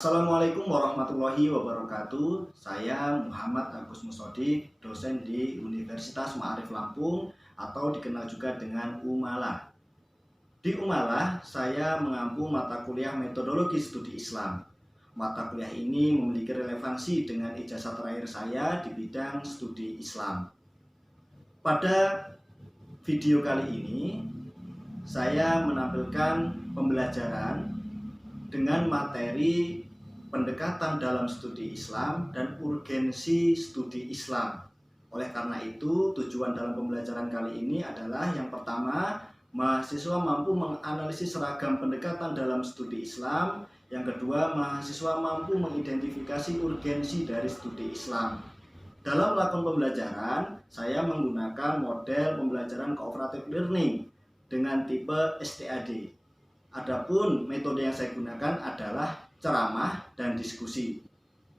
Assalamualaikum warahmatullahi wabarakatuh. Saya Muhammad Agus Musodik, dosen di Universitas Ma'arif Lampung atau dikenal juga dengan UMALA. Di UMALA, saya mengampu mata kuliah metodologi studi Islam. Mata kuliah ini memiliki relevansi dengan ijazah terakhir saya di bidang studi Islam. Pada video kali ini, saya menampilkan pembelajaran dengan materi pendekatan dalam studi Islam dan urgensi studi Islam. Oleh karena itu, tujuan dalam pembelajaran kali ini adalah yang pertama, mahasiswa mampu menganalisis seragam pendekatan dalam studi Islam. Yang kedua, mahasiswa mampu mengidentifikasi urgensi dari studi Islam. Dalam melakukan pembelajaran, saya menggunakan model pembelajaran cooperative learning dengan tipe STAD. Adapun metode yang saya gunakan adalah ceramah dan diskusi.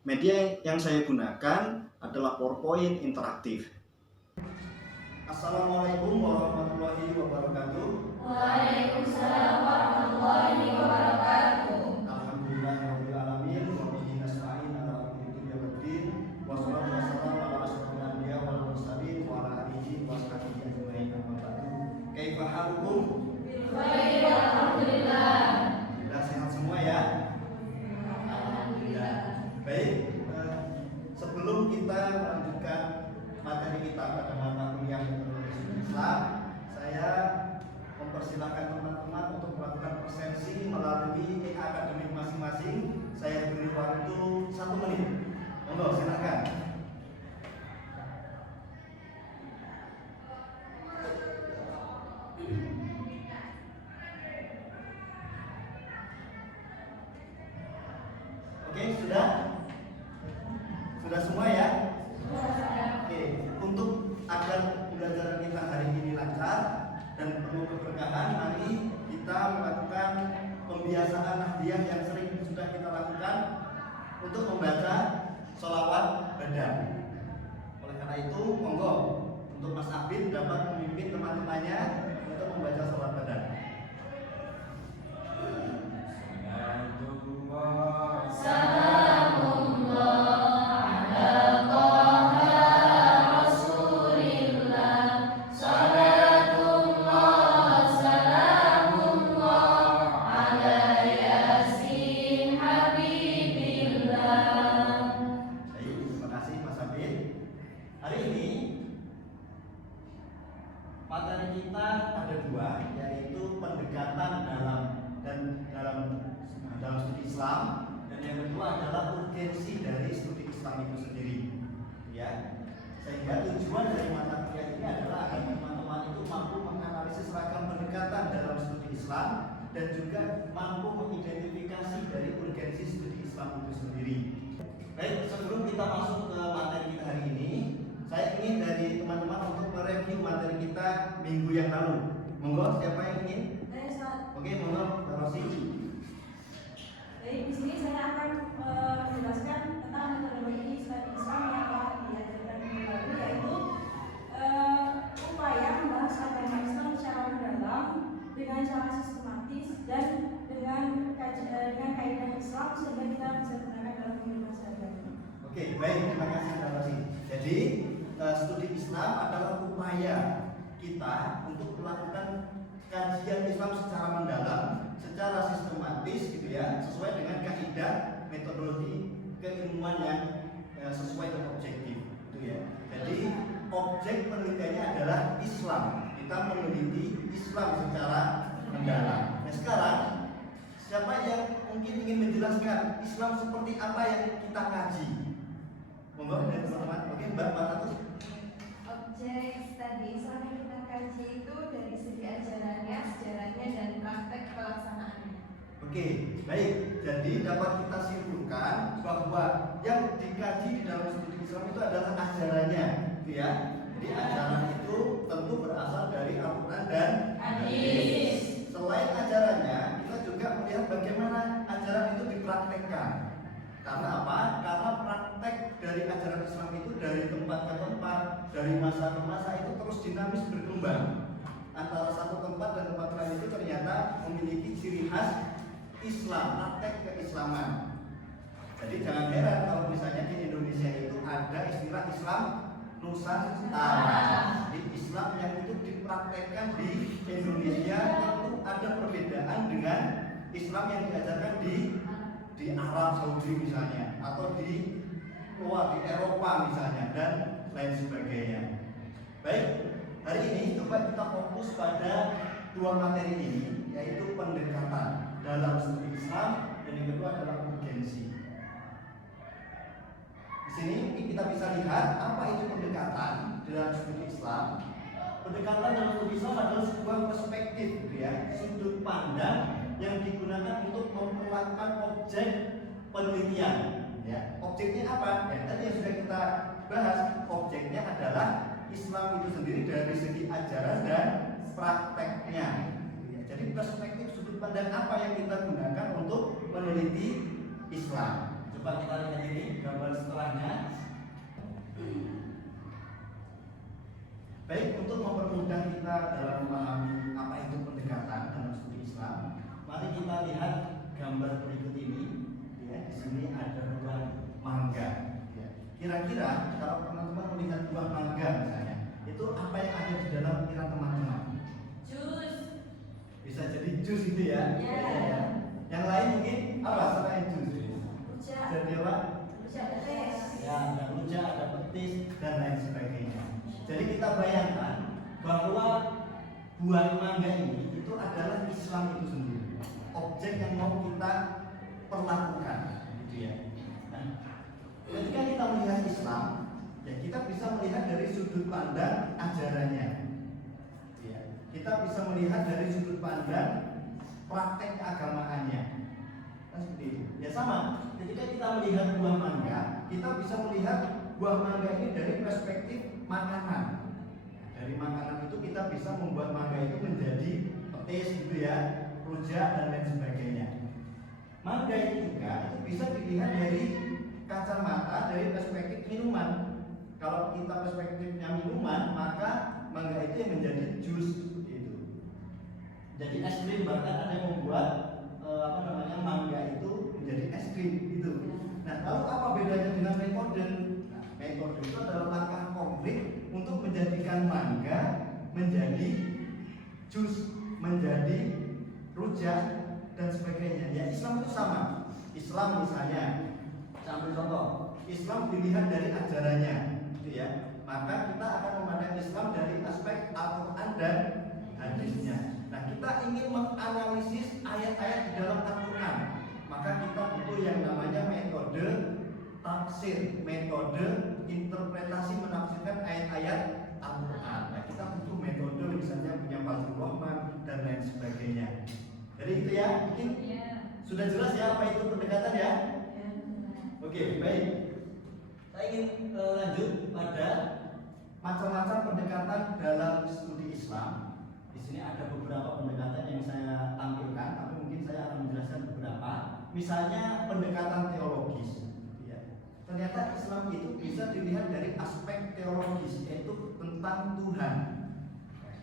Media yang saya gunakan adalah PowerPoint interaktif. Assalamualaikum warahmatullahi wabarakatuh. Waalaikumsalam warahmatullahi wabarakatuh. Alhamdulillahirabbil alamin wa bihi nasta'in ala umuri dunya waddin. Wassalatu wassalamu ala asyrofil anbiya wal mursalin wa ala alihi wa sahbihi ajmain. Amma ba'du. Kaifa halukum? Baik, alhamdulillah. Sudah sehat semua ya? Baik, sebelum kita melanjutkan materi kita pada mata kuliah metodologi Islam, saya mempersilahkan teman-teman untuk melakukan presensi melalui akademik masing-masing. Saya beri waktu 1 menit. Monggo, silakan. Oke, sudah? Sudah semua ya? Oke, untuk agar pembelajaran kita hari ini lancar dan penuh keberkahan, mari kita melakukan pembiasaan nahdiyah yang sering sudah kita lakukan untuk membaca sholawat badan. Oleh karena itu, monggo untuk Mas Abid dapat memimpin teman-temannya untuk membaca sholawat badan. Materi kita ada dua, yaitu pendekatan dalam studi Islam, dan yang kedua adalah urgensi dari studi Islam itu sendiri. Ya, sehingga tujuan dari mata kuliah ini adalah agar teman-teman itu mampu menganalisis ragam pendekatan dalam studi Islam dan juga mampu mengidentifikasi dari urgensi studi Islam itu sendiri. Baik, sebelum kita masuk ke materi kita hari ini, saya ingin dari teman-teman untuk mereview materi kita minggu yang lalu. Monggo, siapa yang ingin? Oke, monggo, Mbak Rosi. Jadi di sini saya akan menjelaskan tentang metodologi studi Islam yang telah diajarkan minggu lalu, yaitu upaya membahas agama Islam secara mendalam dengan cara sistematis dan dengan kaidah Islam sehingga kita bisa gunakan dalam kehidupan sehari-hari. Oke, baik, terima kasih Mbak Rosi. Jadi studi Islam adalah upaya kita untuk melakukan kajian Islam secara mendalam, secara sistematis gitu ya, sesuai dengan kaidah metodologi keilmuan yang sesuai dan objektif gitu ya. Jadi objek penelitiannya adalah Islam. Kita meneliti Islam secara mendalam. Nah, sekarang siapa yang mungkin ingin menjelaskan Islam seperti apa yang kita kaji? Monggo dari teman-teman. Oke, Mbak Ratus. Objek studi Islam yang kita kaji itu dari segi ajarannya, sejarahnya, dan praktek pelaksanaannya. Oke, baik. Jadi dapat kita simpulkan bahwa yang dikaji di dalam studi Islam itu adalah ajarannya, gitu ya. Jadi ajaran itu tentu berasal dari Al-Quran dan hadis. Selain ajarannya, kita juga melihat bagaimana ajaran itu dipraktekkan. Karena apa? Karena praktek dari ajaran Islam itu dari tempat ke tempat, dari masa ke masa itu terus dinamis berkembang. Antara satu tempat dan tempat lain itu ternyata memiliki ciri khas Islam, praktek keislaman. Jadi jangan heran kalau misalnya di Indonesia itu ada istilah Islam Nusantara. Di Islam yang itu dipraktekkan di Indonesia tentu ada perbedaan dengan Islam yang diajarkan di Arab Saudi misalnya, atau di luar di Eropa misalnya, dan lain sebagainya. Baik, hari ini coba kita fokus pada dua materi ini, yaitu pendekatan dalam studi Islam dan yang kedua adalah urgensi. Di sini mungkin kita bisa lihat apa itu pendekatan dalam studi Islam. Pendekatan dalam studi Islam adalah sebuah perspektif, gitu ya, sudut pandang yang digunakan untuk memperlakukan objek penelitian. Ya, objeknya apa? Ya, tadi yang sudah kita bahas, objeknya adalah Islam itu sendiri dari segi ajaran dan prakteknya. Ya, jadi perspektif sudut pandang apa yang kita gunakan untuk meneliti Islam? Coba kita lihat ini gambar setelahnya. Baik, untuk mempermudah kita dalam memahami apa itu pendekatan dalam studi Islam, mari kita lihat gambar berikut ini. Ya, di sini ada buah mangga. Ya. Kira-kira kalau teman-teman melihat buah mangga misalnya, itu apa yang ada di dalam pikiran teman-teman? Jus. Bisa jadi jus itu ya. Ya. Yang lain mungkin apa selain jus? Jadi apa? Ya, ada rujak, ada petis, dan lain sebagainya. Jadi kita bayangkan bahwa buah mangga ini itu adalah Islam itu sendiri, objek yang mau kita perlakukan, gitu ya. Nah, ketika kita melihat Islam, ya kita bisa melihat dari sudut pandang ajarannya. Ya, kita bisa melihat dari sudut pandang praktek keagamaannya. Kan seperti itu. Ya sama. Ketika kita melihat buah mangga, kita bisa melihat buah mangga ini dari perspektif makanan. Dari makanan itu kita bisa membuat mangga itu menjadi petis, gitu ya, rujak dan lain sebagainya. Mangga itu juga itu bisa dilihat dari kacamata dari perspektif minuman. Kalau kita perspektifnya minuman, maka mangga itu yang menjadi jus itu. Jadi es krim, bahkan ada yang membuat mangga itu menjadi es krim gitu. Nah, lalu apa bedanya dengan metode? Nah, metode itu adalah langkah konkret untuk menjadikan mangga menjadi jus, menjadi rujak dan sebagainya. Ya, Islam itu sama. Islam misalnya, saya ambil contoh, Islam dilihat dari ajarannya, gitu ya. Maka kita akan memandang Islam dari aspek Al-Quran dan hadisnya. Nah, kita ingin menganalisis ayat-ayat di dalam Al-Quran, maka kita butuh yang namanya metode tafsir, metode interpretasi menafsirkan ayat-ayat Al-Quran. Nah, kita butuh metode misalnya punya Fazlur Rahman dan lain sebagainya. Jadi itu ya, mungkin sudah jelas ya apa itu pendekatan ya? Oke, baik. Saya ingin lanjut pada macam-macam pendekatan dalam studi Islam. Di sini ada beberapa pendekatan yang saya tampilkan, tapi mungkin saya akan menjelaskan beberapa. Misalnya pendekatan teologis. Ya. Ternyata Islam itu bisa dilihat dari aspek teologis, yaitu tentang Tuhan.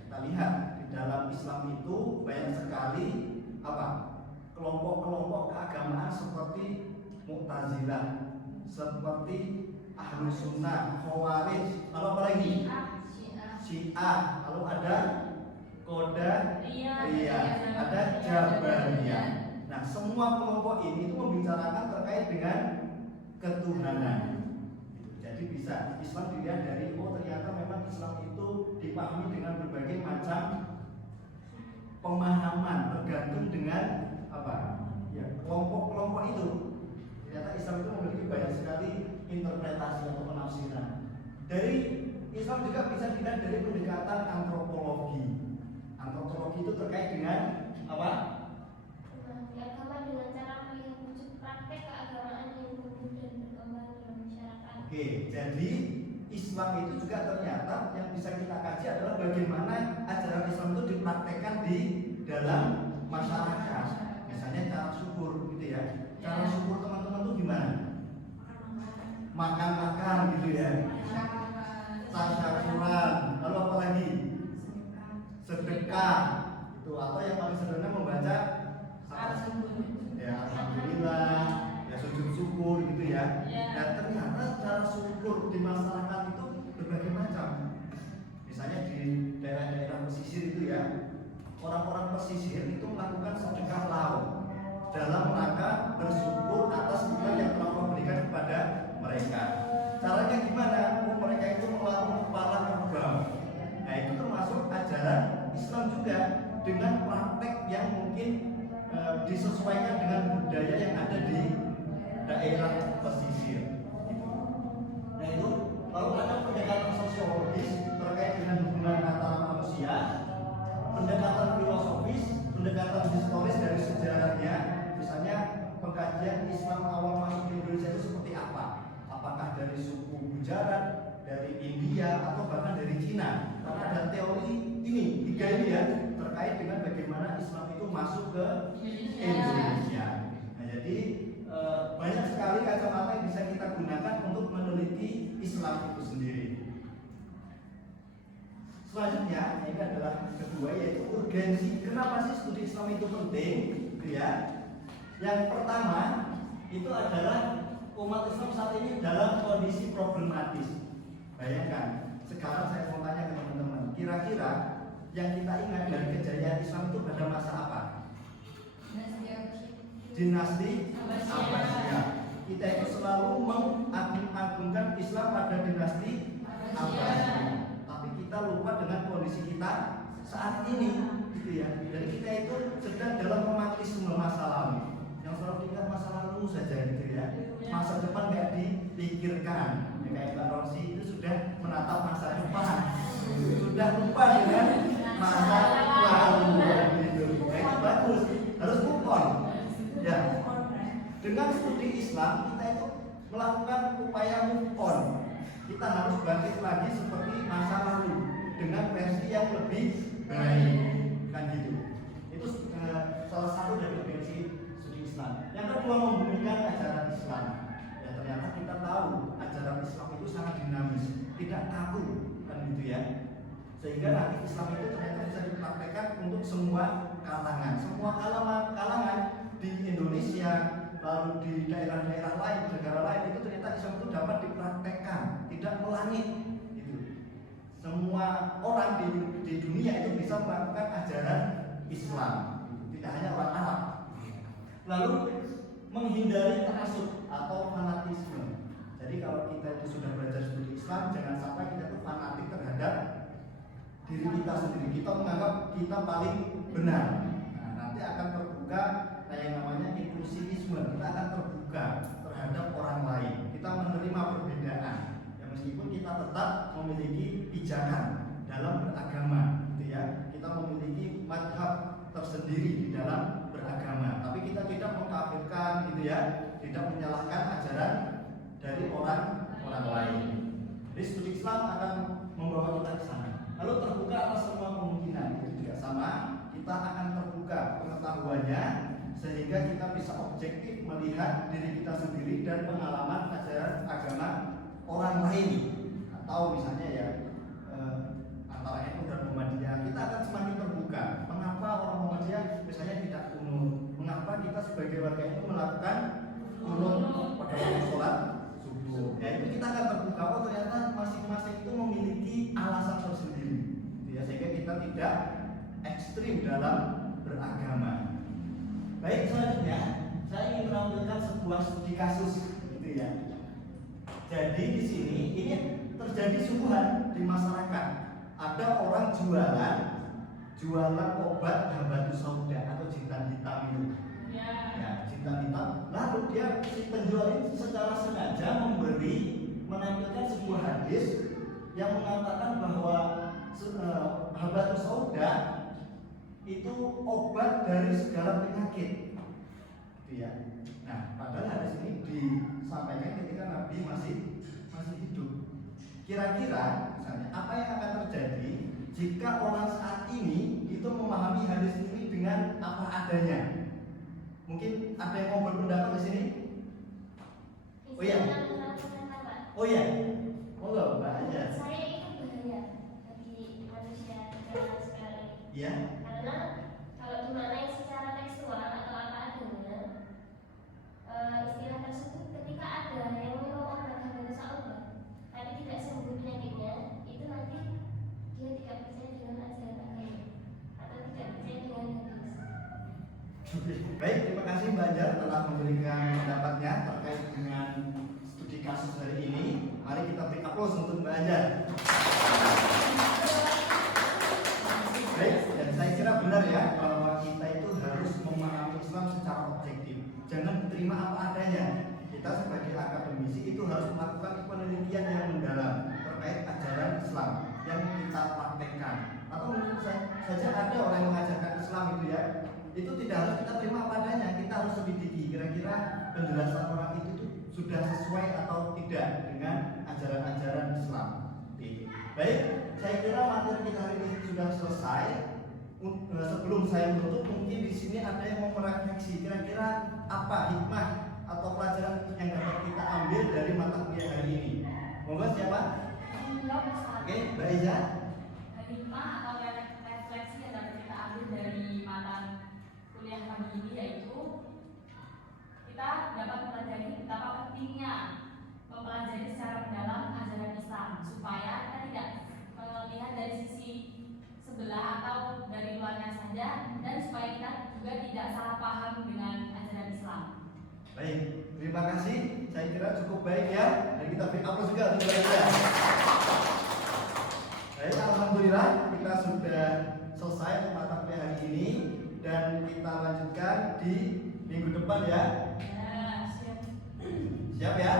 Kita lihat di dalam Islam itu banyak sekali kelompok-kelompok keagamaan seperti Mu'tazilah, seperti Ahlus Sunnah, Khawarij, lalu apa lagi? Syiah, lalu ada Qadariyah, ada Jabariyah. Nah, semua kelompok ini itu membicarakan terkait dengan ketuhanan. Jadi bisa Islam dilihat dari ternyata memang Islam itu dipahami dengan berbagai macam pemahaman tergantung dengan kelompok-kelompok itu. Ternyata Islam itu memiliki banyak sekali interpretasi atau penafsiran. Dari Islam juga bisa dilihat dari pendekatan antropologi. Antropologi itu terkait dengan apa? Agama dengan cara melihat wujud praktek keagamaan yang tumbuh dan berkembang dalam masyarakat. Oke, jadi Islam itu juga ternyata yang bisa kita kaji adalah bagaimana ajaran Islam itu dipraktekkan di dalam masyarakat. Misalnya cara syukur, gitu ya. Cara syukur teman-teman tuh gimana? Makan-makan, gitu ya. Tasyakuran, lalu apa lagi? Sedekah, itu atau yang paling sederhana membaca ya alhamdulillah, ya sujud syukur. syukur gitu ya. Nah ternyata cara syukur di masyarakat itu berbagai macam. Misalnya di daerah-daerah pesisir itu ya, orang-orang pesisir itu melakukan sedekah laut dalam rangka bersyukur atas nikmat yang telah Allah berikan kepada mereka. Caranya gimana? Mereka itu melakukan kepala kerbau. Nah itu termasuk ajaran Islam juga, dengan praktek yang mungkin disesuaikan dengan budaya yang ada di daerah pesisir. Nah itu lalu ada pendekatan sosiologis terkait dengan hubungan antara manusia, pendekatan filosofis, pendekatan historis dari sejarahnya. Misalnya pengkajian Islam awal masuk ke Indonesia itu seperti apa? Apakah dari suku Gujarat, dari India, atau bahkan dari Cina? Karena ada teori ini, tiga ini ya, terkait dengan bagaimana Islam itu masuk ke Indonesia. Nah, jadi banyak sekali kacamata yang bisa kita gunakan untuk meneliti Islam itu sendiri. Selanjutnya, ini adalah kedua, yaitu urgensi. Kenapa sih studi Islam itu penting? Gitu ya. Yang pertama itu adalah umat Islam saat ini dalam kondisi problematis. Bayangkan, sekarang saya mau tanya ke teman-teman, kira-kira yang kita ingat dari kejayaan Islam itu pada masa apa? Dinasti Abbasiyah. Kita itu selalu mengagungkan Islam pada dinasti Abbasiyah. Tapi kita lupa dengan kondisi kita saat ini, gitu ya. Jadi kita itu sedang dalam romantisme masa lalu. Yang selalu diingat masa lalu saja, gitu ya. Masa depan nggak dipikirkan. Ya, kayak Mbak Rosi itu sudah menatap masa depan, sudah lupa dengan masa lalu, gitu. Nah, itu bagus, harus move on. Ya, dengan studi Islam kita itu melakukan upaya move on. Kita harus bangkit lagi seperti masa lalu dengan versi yang lebih baik, kan gitu. Itu salah satu dari versi studi Islam. Yang kedua, membumikan ajaran Islam. Ya ternyata kita tahu ajaran Islam itu sangat dinamis, tidak kaku, kan gitu ya. Sehingga nanti Islam itu ternyata bisa dipraktekkan untuk semua kalangan, kalangan di Indonesia, lalu di daerah-daerah lain, negara lain itu ternyata Islam itu dapat dipraktekkan, tidak melangit gitu. Semua orang di dunia itu bisa melakukan ajaran Islam, tidak hanya orang Arab. Lalu menghindari taksub atau fanatisme. Jadi kalau kita itu sudah belajar studi Islam, jangan sampai kita itu fanatik terhadap diri kita sendiri. Kita menganggap kita paling benar. Nah, nanti akan terbuka yang namanya inklusivisme. Kita akan terbuka terhadap orang lain. Kita menerima perbedaan. Ya meskipun kita tetap memiliki pijakan dalam beragama, gitu ya. Kita memiliki madhab tersendiri di dalam beragama. Tapi kita tidak mengkafirkan, gitu ya. Tidak menyalahkan ajaran dari orang lain. Jadi studi Islam akan membawa kita ke sana. Lalu terbuka atas semua kemungkinan, itu juga sama. Kita akan terbuka pengetahuannya sehingga kita bisa objektif melihat diri kita sendiri dan pengalaman ajaran agama orang lain. Atau misalnya ya antara NU dan Muhammadiyah, kita akan semakin terbuka. Mengapa orang Muhammadiyah misalnya tidak kunut? Mengapa kita sebagai warga itu melakukan kunut pada waktu sholat subuh? Ya itu kita akan terbuka. Oh ternyata masing-masing itu memiliki alasan tersendiri. Ya, sehingga kita tidak ekstrim dalam beragama. Baik, selanjutnya saya ingin menampilkan sebuah studi kasus, gitu ya. Jadi di sini ini terjadi suguhan di masyarakat. Ada orang jualan obat habatus sauda atau jintan hitam itu. Ya, jintan hitam. Lalu dia si penjual ini secara sengaja menampilkan sebuah hadis yang mengatakan bahwa habatus sauda itu obat dari segala penyakit, gitu ya. Nah, padahal hadis ini disampaikan ketika Nabi masih hidup. Kira-kira, misalnya, apa yang akan terjadi jika orang saat ini itu memahami hadis ini dengan apa adanya? Mungkin ada yang mau berpendapat di sini? Oh iya. Oh iya. Oh enggak, Mbak aja. Saya itu bahaya bagi manusia zaman sekarang ini. Iya. Karena kalau dimaknai secara tekstual atau apa adanya, istilah tersebut ketika Baik, terima kasih Mbak Anjar telah memberikan pendapatnya terkait dengan studi kasus hari ini. Mari kita beri aplaus untuk Mbak Anjar. Baik, dan saya kira benar ya bahwa kita itu harus memahami Islam secara objektif. Jangan terima apa adanya. Kita sebagai akademisi itu harus melakukan penelitian yang mendalam terkait ajaran Islam yang kita praktekkan. Atau mungkin saja ada orang yang mengajarkan Islam itu ya, itu tidak harus kita terima apa adanya. Kita harus selidiki kira-kira penjelasan orang itu tuh sudah sesuai atau tidak dengan ajaran-ajaran Islam. Baik, saya kira materi kita hari ini sudah selesai. Sebelum saya menutup, mungkin di sini ada yang mau merefleksi kira-kira apa hikmah atau pelajaran yang dapat kita ambil dari mata kuliah hari ini. Monggo siapa? Oke, Mbak Iza. Hikmah atau refleksi yang dapat kita ambil dari mata kuliah pagi ini yaitu kita dapat mempelajari betapa pentingnya mempelajari secara mendalam ajaran Islam supaya kita tidak melihat dari sisi sebelah atau dari luarnya saja, dan supaya kita juga tidak salah paham dengan ajaran Islam. Baik, terima kasih. Saya kira cukup baik ya. Dan kita beri aplaus juga untuk Mbak Iza. Baik, alhamdulillah kita sudah selesai untuk mata kuliah hari ini dan kita lanjutkan di minggu depan ya. Ya, siap. Siap ya?